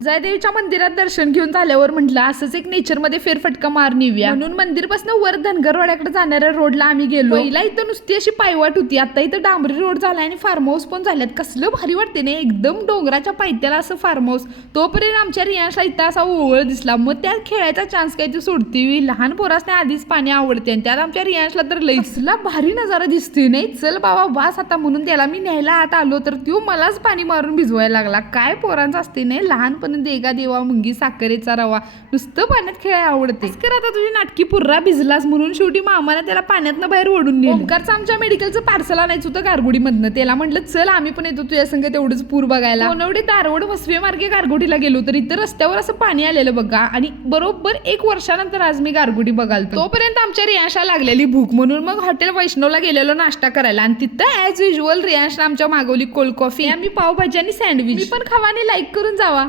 जयदेवीच्या मंदिरात दर्शन घेऊन झाल्यावर म्हटलं असंच एक नेचरमध्ये फेरफटका मारून येऊया म्हणून मंदिरपासून वर धनगरवाड्याकडे जाणाऱ्या रोडला आम्ही गेलो. पहिला इथं नुसती अशी पायवाट होती, आता इथं डांबरी रोड झाला आणि फार्म हाऊस पण झाल्यात. कसलं भारी वाटते ना, एकदम डोंगराच्या पायथ्याला असं फार्म हाऊस. तोपर्यंत आमच्या रियांशला इथं असा ओवळ दिसला. मग त्यात खेळायचा चान्स काय ती सोडती. लहान पोरासने आधीच पाणी आवडते आणि त्यात आमच्या रियांशला तर लई कसला भारी नजारा दिसतोय. नाही चल बाबा बास आता म्हणून त्याला मी न्यायला आत आलो तर तो मलाच पाणी मारून भिजवायला लागला. काय पोरांचं असते नाही, लहानपणी देगा देवा मुंगी साखरेचा रवा, नुसतं पाण्यात खेळायला आवडते. आता तुझी नाटकी पुर्रा भिजलास म्हणून शेवटी मामाने त्याला पाण्यातनं बाहेर ओढून नेलं. ओमकारचं आमच्या मेडिकलचं पार्सल आणायचं होतं गारगोडीमधनं. त्याला म्हटलं चल आम्ही पण येतो तुझ्या संग तेवढंच पूर बघायला. कोणवडे दारवड मसवे मार्गे गारगोडीला गेलो तर इथं रस्त्यावर असं पाणी आलेलं बघा. आणि बरोबर 1 वर्षानंतर आज मी गारगोडी बघालतो. तोपर्यंत आमच्या रियांशला लागलेली भूक म्हणून मग हॉटेल वैष्णवला गेलेलो नाश्ता करायला. आणि तिथं ऍज युजल रियांशला आमच्या मागवली कोल्ड कॉफी, आम्ही पावभाजी आणि सँडविच. मी पण खावा आणि लाईक करून जावा.